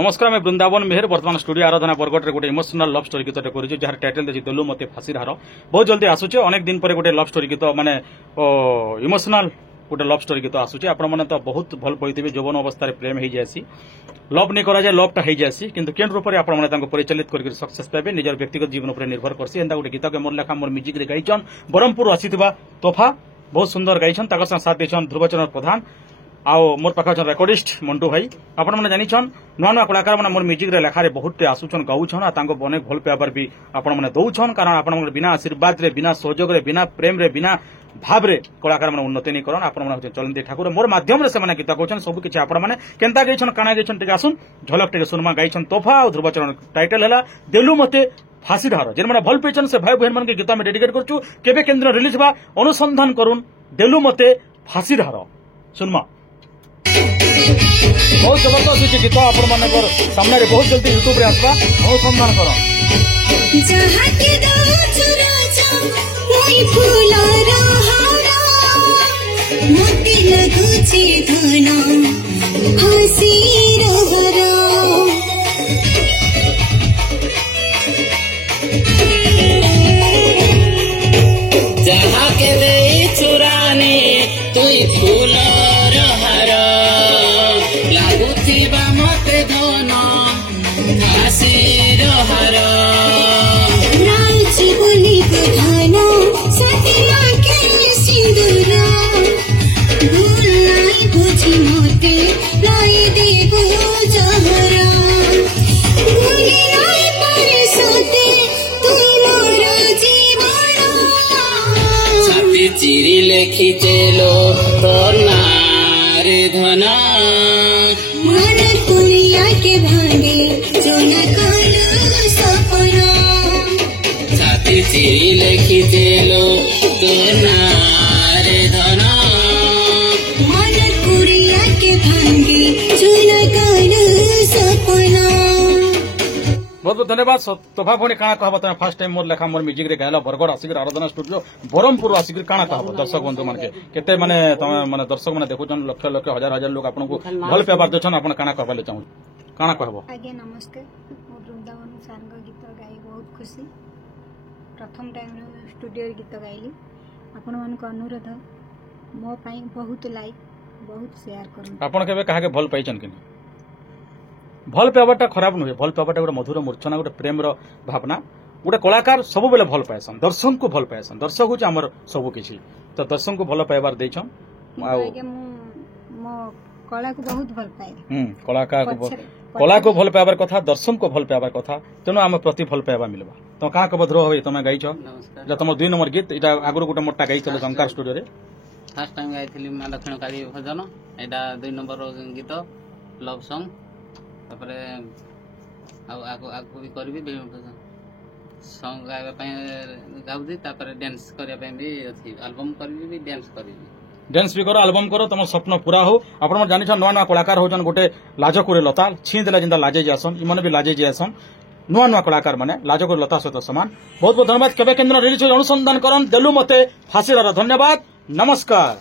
नमस्कार मैं वृंदावन मेहर वर्तमान स्टूडियो आराधना बरगढ़ गोटे इमोशनल लव स्टोरी गीत कर जार टाइटल देखिए देलु मते फांसी हार बहुत जल्दी आसुचे अनेक दिन पर गोटे लव स्टोरी गीत माने इमोशनल गोटे लव स्टोरी गीत आसुचे आपण मैंने तो बहुत भल पड़े जौवन अवस्था प्रेम हो जासी लव नहीं करा जाए लवटा हो जासी किंतु केन रूप में आपण परिचालित कर सक्सेस पाइबे निजर व्यक्तिगत जीवन पर निर्भर करसी एंता गोटे गीत के मोर लेखा मोर म्यूजिक रे गाइछन ब्रह्मपुर आसीथिबा तोफा बहुत सुंदर गाइछन ताकर संग साथ देछन ध्रुवचरण प्रधान आओ मोर पाखा रेकर्डिस्ट मंटू भाई आपण मैंने जानिछन नुआ नुआ कलाकार मैंने मोर म्यूजिक रे लेखारे बहुत आसुछन गाउछन आ तांको अनेक भल पाइबार भी आपण मैंने दउछन कारण आपण बिना आशीर्वाद रे बिना सहयोग रे बिना प्रेम रे बिना भाव रे कलाकार मैंने उन्नति नहीं करन आपण मैंने चलंती ठाकुर मोर माध्यम रे से माने गीत गाउछन सब किछि आपण मैंने केनता गाइछन काना गाइछन टिके आसुन झलक टिके सुनमा गाइछन तोफा और ध्रुवचरण टाइटल हला देलु मते फांसी धार जेन मैंने भल पेचन से भाई बहन मन के गीत में डेडिकेट करछु केबे केंद्र रिलीज बा अनुसंधान करुन देलु मते फांसी धार सुनमा बहुत जबरदस्त गीत आपण मानकर सामने बहुत जल्दी यूट्यूब रे आसबा अनुसंधान करो जहाँ के फूला मोती लगुचे धना हसी रहरा जहाँ के दे चुराने तुई फूला रहरा लागुथिबा मते धना हसी रहरा राजी बोली बधाना सतिया के सिंदूरा भूलाई बुझी मोते लाई देबो जहरा भूली आई पर सोते तुम्हारा जीवना छाती चिरी लेखी चलो तो नारे धना मन कुरिया के भांगे जो न करो सपना छाती चिरी लेखी चलो तो नारे धना मन कुरिया के भांगे जो न करो सपना। बहुत बहुत धन्यवाद तोफा भोनी काना कहबो तमे फर्स्ट टाइम मोर लेखा मोर म्यूजिक रे गायला बरगढ़ आसिक आराधना स्टूडियो ब्रह्मपुर आसिक काना कहबो दर्शक बंधु मन के केते माने तमे माने दर्शक माने देखुछन लक्ष लक्ष हजार हजार लोग आपन को भल पेबार देछन आपन काना कहबले चाहू काना कहबो आज्ञा नमस्कार मो वृंदावन सारंग गीत गाई बहुत खुशी प्रथम टाइम स्टूडियो गीत गाइली आपण मन को अनुरोध मो पाई बहुत लाइक बहुत शेयर करू आपन केबे काहा के भल पाइछन कि भल पाइबाटा खराब नुहे भल पाइबाटा गोटे मधुर मूर्छना गोटे प्रेम भावना गोटे कलाकार सब बेले भल पाएसन दर्शक को भल पाएसन दर्शक हूँ आमर सब किसी तो दर्शक को भल पाइबार देछन मो कला को बहुत भल पाए कला को भल पाइबार कथा दर्शक को भल पाइबार कथा तेणु आम प्रति भल पाइबा मिलबा तो क्या कब ध्रुव भाई तुम गाइछ जो तुम 2 नंबर गीत इटा आगुर गोटे मोटा गाइछल शंकर स्टूडियो रे फर्स्ट टाइम गाइथिली मां दक्षिणकाली भजन एटा 2 नंबर गीत लव सॉन्ग तापरे आगु भी करबी सॉन्ग गाइबा पय गाउदी तापरे डांस करिया पय भी अछि एल्बम करबी भी डांस करबी डांस भी करो एल्बम करो तुम स्वप्न पूरा हो आपण जानिछ नुआ नुआ कलाकार होजन गोटे लाजकुरे लता छी देला जिंदा लाजे जासन इमने भी लाजे जासन नुआ नुआ कलाकार माने लाजकुरे लता सहित समान बहुत बहुत धन्यवाद केबे केंद्र रिलीज अनुसंधान करन देलु मते फांसी धन्यवाद नमस्कार।